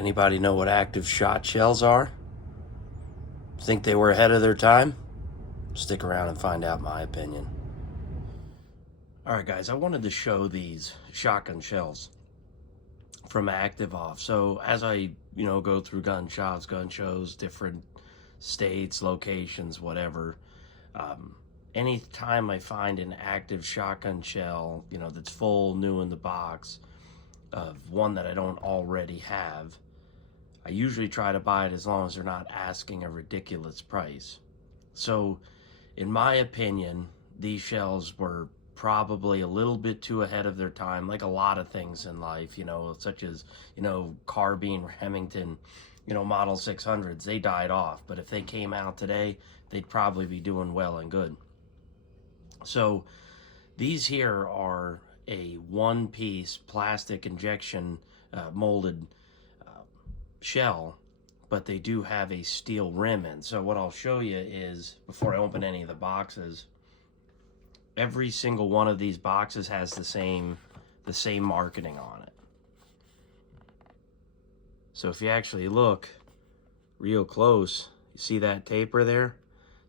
Anybody know what active shot shells are? Think they were ahead of their time? Stick around and find out my opinion. Alright guys, I wanted to show these shotgun shells from Active off. So as I, go through gun shows, different states, locations, whatever, anytime I find an active shotgun shell, that's full, new in the box, of one that I don't already have, I usually try to buy it as long as they're not asking a ridiculous price. So, in my opinion, these shells were probably a little bit too ahead of their time, like a lot of things in life, such as, carbine Remington, Model 600s, they died off. But if they came out today, they'd probably be doing well and good. So, these here are a one-piece plastic injection molded shell, but they do have a steel rim in. So what I'll show you is, before I open any of the boxes, every single one of these boxes has the same marketing on it. So if you actually look real close, you see that taper there?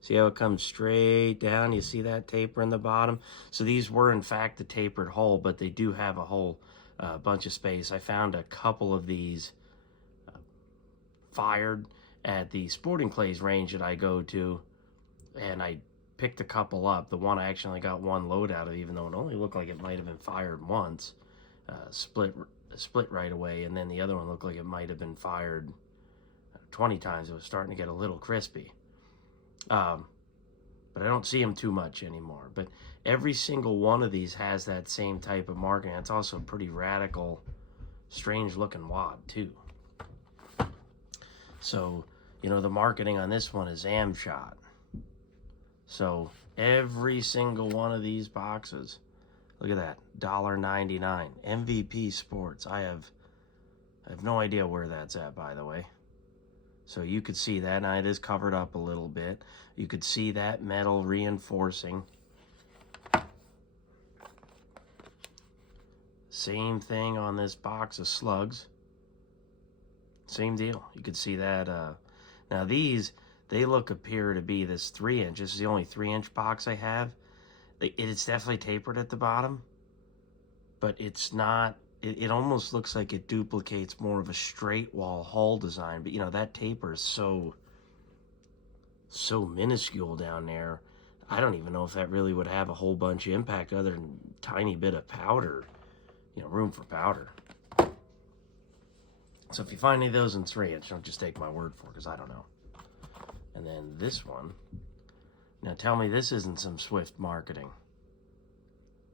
See how it comes straight down? You see that taper in the bottom? So these were in fact the tapered hole, but they do have a whole bunch of space. I found a couple of these fired at the sporting clays range that I go to, and I picked a couple up. The one I actually got one load out of, even though it only looked like it might have been fired once, split right away, and then the other one looked like it might have been fired 20 times. It was starting to get a little crispy. But I don't see them too much anymore. But every single one of these has that same type of marking. It's also a pretty radical, strange looking wad too. So, the marketing on this one is AmShot. So every single one of these boxes, look at that, $1.99. MVP Sports. I have no idea where that's at, by the way. So you could see that. Now it is covered up a little bit. You could see that metal reinforcing. Same thing on this box of slugs. Same deal. You could see that. Now these, they appear to be this 3-inch. This is the only 3-inch box I have. It's definitely tapered at the bottom, but it's not. It almost looks like it duplicates more of a straight wall hull design. But that taper is so minuscule down there. I don't even know if that really would have a whole bunch of impact other than tiny bit of powder, room for powder. So if you find any of those in 3-inch, don't just take my word for it, because I don't know. And then this one. Now tell me this isn't some swift marketing.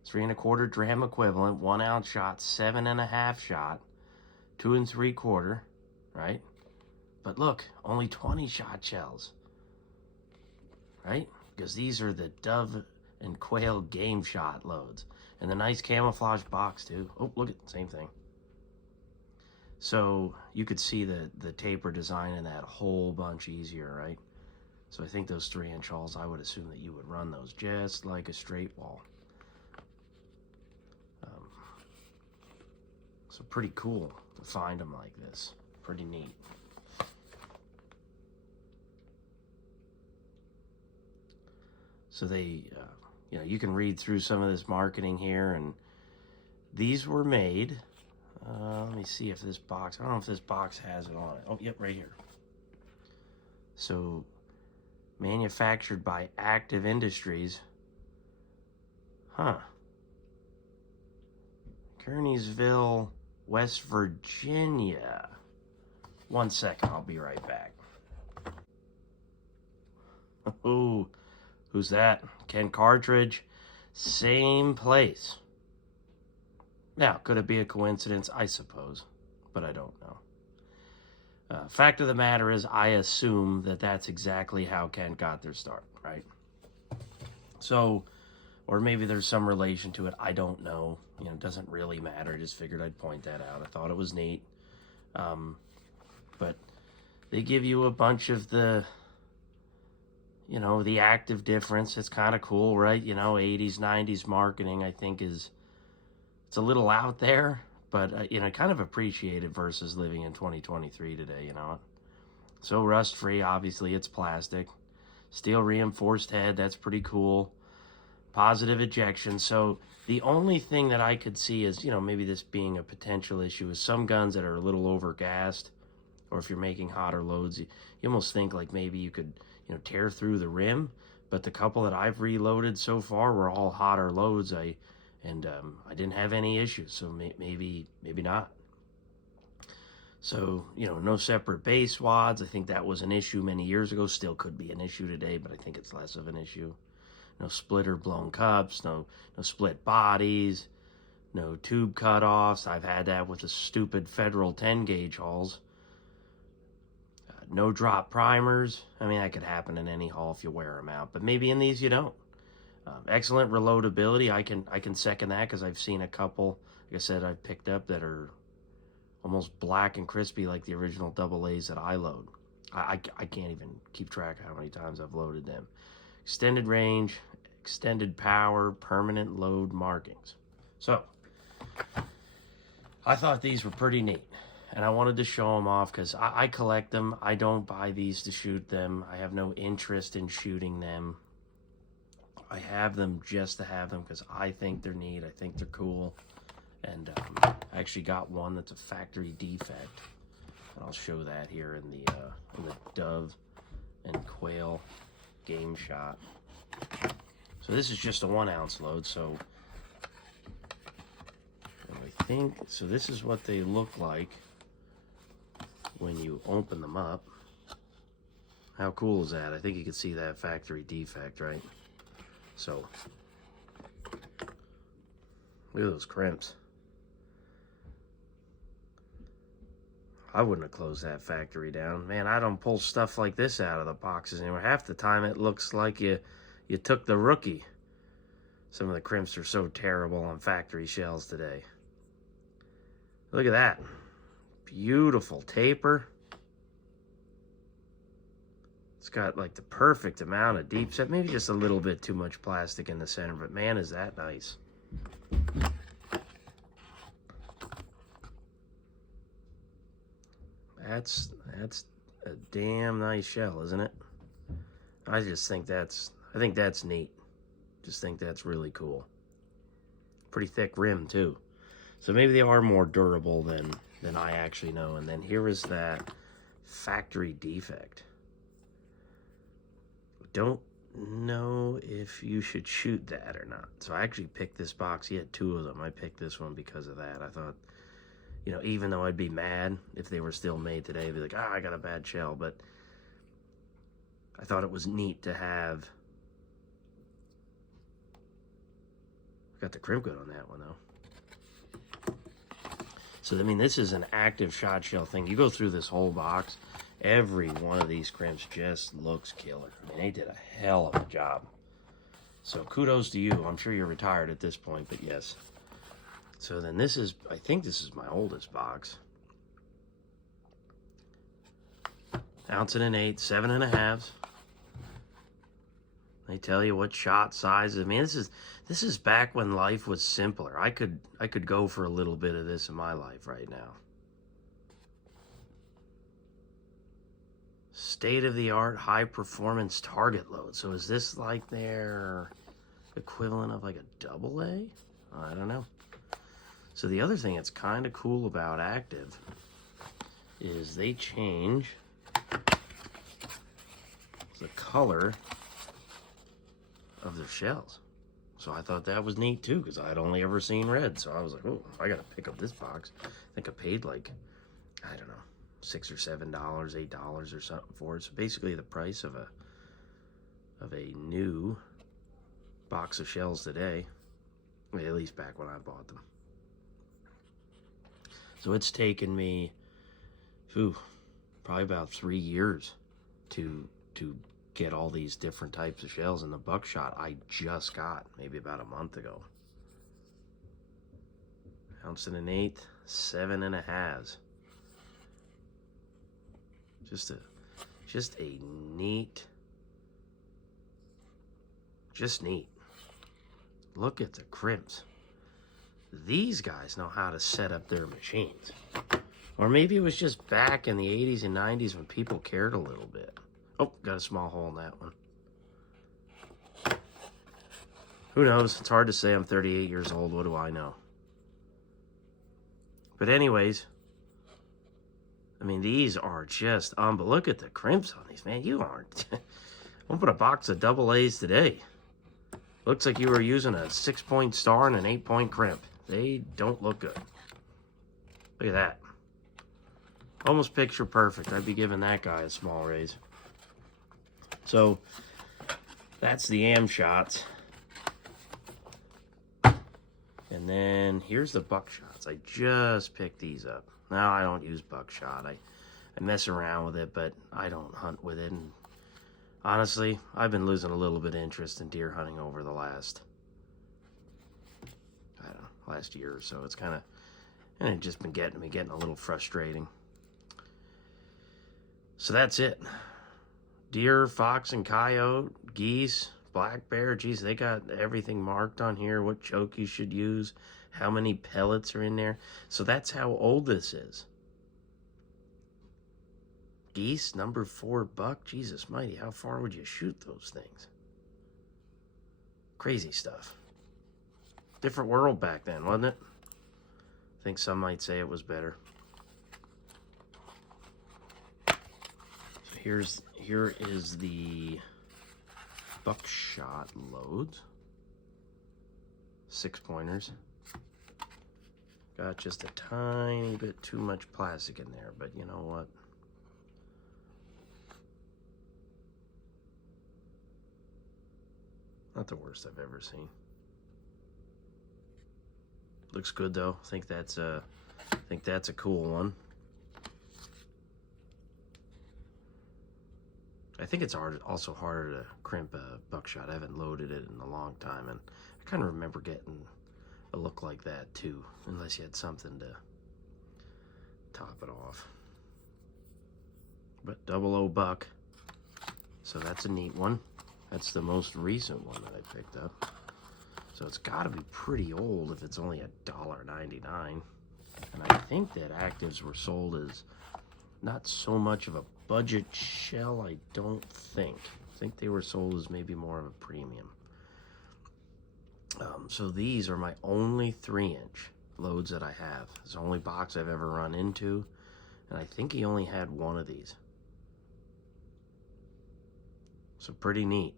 3 1/4 dram equivalent, 1 ounce shot, 7 1/2 shot, 2 3/4, right? But look, only 20 shot shells, right? Because these are the dove and quail game shot loads. And the nice camouflage box too. Oh, look at same thing. So you could see the taper design in that a whole bunch easier, right? So I think those 3-inch hulls, I would assume that you would run those just like a straight wall. So pretty cool to find them like this. Pretty neat. So they, you can read through some of this marketing here, and these were made. Let me see if this box, I don't know if this box has it on it. Oh, yep, right here. So, manufactured by Active Industries. Huh. Kearneysville, West Virginia. 1 second, I'll be right back. Oh, who's that? Ken Cartridge. Same place. Now, could it be a coincidence? I suppose, but I don't know. Fact of the matter is, I assume that that's exactly how Ken got their start, right? So, or maybe there's some relation to it. I don't know. It doesn't really matter. I just figured I'd point that out. I thought it was neat. But they give you a bunch of the, the active difference. It's kind of cool, right? 80s, 90s marketing, I think, it's a little out there, But, you know, kind of appreciate it versus living in 2023 today, you know. So rust-free, obviously it's plastic. Steel reinforced head, that's pretty cool. Positive ejection. So the only thing that I could see is, you know, maybe this being a potential issue is some guns that are a little over-gassed, or if you're making hotter loads, you almost think like maybe you could, you know, tear through the rim. But the couple that I've reloaded so far were all hotter loads. I didn't have any issues, so maybe not. So, you know, no separate base wads. I think that was an issue many years ago. Still could be an issue today, but I think it's less of an issue. No splitter blown cups, no split bodies, no tube cutoffs. I've had that with the stupid Federal 10 gauge hulls. No drop primers. I mean, that could happen in any hull if you wear them out, but maybe in these you don't. Excellent reloadability. I can second that because I've seen a couple, like I said, I've picked up that are almost black and crispy like the original AA's that I load. I can't even keep track of how many times I've loaded them. Extended range, extended power, permanent load markings. So, I thought these were pretty neat. And I wanted to show them off because I collect them. I don't buy these to shoot them. I have no interest in shooting them. I have them just to have them because I think they're neat. I think they're cool. And I actually got one that's a factory defect. And I'll show that here in the dove and quail game shot. So this is just a 1 ounce load. So I think, so this is what they look like when you open them up. How cool is that? I think you can see that factory defect, right? So, look at those crimps. I wouldn't have closed that factory down. Man, I don't pull stuff like this out of the boxes anymore. Half the time it looks like you took the rookie. Some of the crimps are so terrible on factory shells today. Look at that. Beautiful taper. It's got like the perfect amount of deep set. Maybe just a little bit too much plastic in the center, but man, is that nice. That's a damn nice shell, isn't it? I think that's neat. Just think that's really cool. Pretty thick rim too. So maybe they are more durable than I actually know. And then here is that factory defect. Don't know if you should shoot that or not. So I actually picked this box. He had 2 of them. I picked this one because of that. I thought, you know, even though I'd be mad if they were still made today, I'd be like, I got a bad shell. But I thought it was neat to have. Got the crimp good on that one, though. So, I mean, this is an active shot shell thing. You go through this whole box, every one of these crimps just looks killer. I mean, they did a hell of a job. So, kudos to you. I'm sure you're retired at this point, but yes. So, then this is, I think this is my oldest box. 1 1/8 ounce, 7.5. They tell you what shot sizes. I mean, this is back when life was simpler. I could go for a little bit of this in my life right now. State-of-the-art high-performance target load. So is this like their equivalent of like a AA? I don't know. So the other thing that's kind of cool about Active is they change the color of their shells. So I thought that was neat too, because I'd only ever seen red. So I was like, oh, I gotta pick up this box. I think I paid like, I don't know, $6 or $7, $8 or something for it. So basically the price of a new box of shells today, at least back when I bought them. So it's taken me, probably about 3 years to get all these different types of shells. And the buckshot I just got maybe about a month ago. 1 1/8 ounce, 7.5. Just a neat, just neat. Look at the crimps. these guys know how to set up their machines. Or maybe it was just back in the 80s and 90s when people cared a little bit. Oh, got a small hole in that one. Who knows? It's hard to say. I'm 38 years old. What do I know? But anyways, I mean, these are just, but look at the crimps on these, man. You aren't. Open a box of double A's today. Looks like you were using a 6-point star and an 8-point crimp. They don't look good. Look at that. Almost picture perfect. I'd be giving that guy a small raise. So, that's the AM shots. And then here's the buckshots. I just picked these up. Now I don't use buckshot. I mess around with it, but I don't hunt with it. And honestly, I've been losing a little bit of interest in deer hunting over the last, I don't know, last year or so. It's kind of, and it's just been getting a little frustrating. So that's it. Deer, fox, and coyote, geese, black bear. Geez, they got everything marked on here. What choke you should use, how many pellets are in there. So that's how old this is. Geese, number 4 buck. Jesus mighty, how far would you shoot those things? Crazy stuff. Different world back then, wasn't it? I think some might say it was better. So here is the buckshot loads. 6-pointers. Got just a tiny bit too much plastic in there, but you know what? Not the worst I've ever seen. Looks good though. I think that's a cool one. I think it's also harder to crimp a buckshot. I haven't loaded it in a long time, and I kind of remember getting a look like that too, unless you had something to top it off. But 00 buck, so that's a neat one. That's the most recent one that I picked up. So it's got to be pretty old if it's only $1.99. And I think that actives were sold as not so much of a budget shell, I don't think. I think they were sold as maybe more of a premium. So these are my only 3-inch loads that I have. It's the only box I've ever run into. And I think he only had one of these. So pretty neat.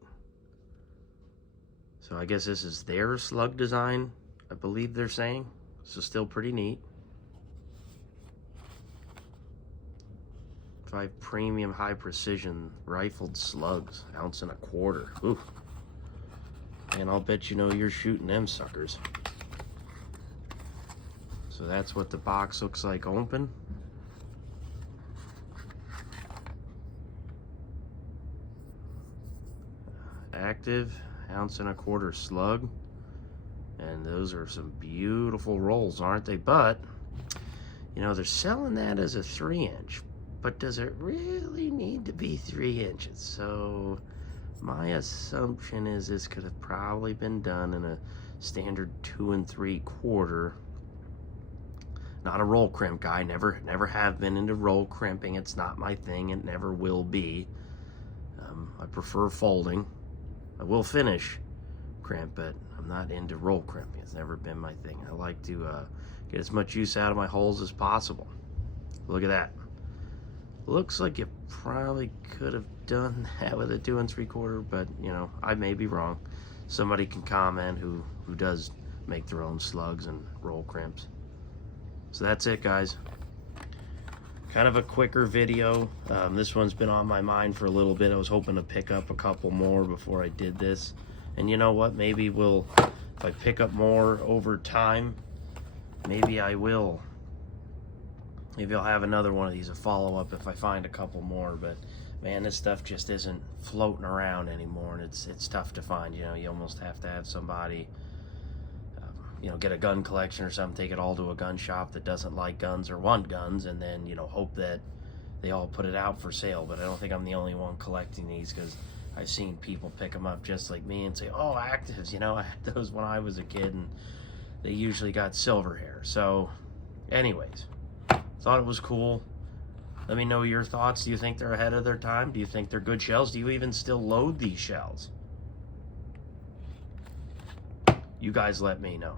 So I guess this is their slug design, I believe they're saying. So still pretty neat. 5 premium high precision rifled slugs, 1.25 ounces. Ooh. And I'll bet you know you're shooting them suckers. So that's what the box looks like open. Active 1.25 ounce slug, and those are some beautiful rolls, aren't they? But you know, they're selling that as a 3-inch, but does it really need to be 3 inches? So my assumption is this could have probably been done in a standard 2 3/4. Not a roll crimp guy, never have been into roll crimping. It's not my thing, it never will be. I prefer folding. I will finish crimp, but I'm not into roll crimping. It's never been my thing. I like to get as much use out of my holes as possible. Look at that. Looks like you probably could have done that with a 2 3/4, but you know, I may be wrong. Somebody can comment who does make their own slugs and roll crimps. So that's it, guys. Kind of a quicker video. This one's been on my mind for a little bit. I was hoping to pick up a couple more before I did this. And you know what? Maybe if I pick up more over time, maybe I will. Maybe I'll have another one of these, a follow-up, if I find a couple more. But man, this stuff just isn't floating around anymore, and it's tough to find. You know, you almost have to have somebody, you know, get a gun collection or something, take it all to a gun shop that doesn't like guns or want guns, and then, you know, hope that they all put it out for sale. But I don't think I'm the only one collecting these, because I've seen people pick them up just like me and say, oh, actives, you know, I had those when I was a kid, and they usually got silver hair. So anyways, thought it was cool. Let me know your thoughts. Do you think they're ahead of their time? Do you think they're good shells? Do you even still load these shells? You guys let me know.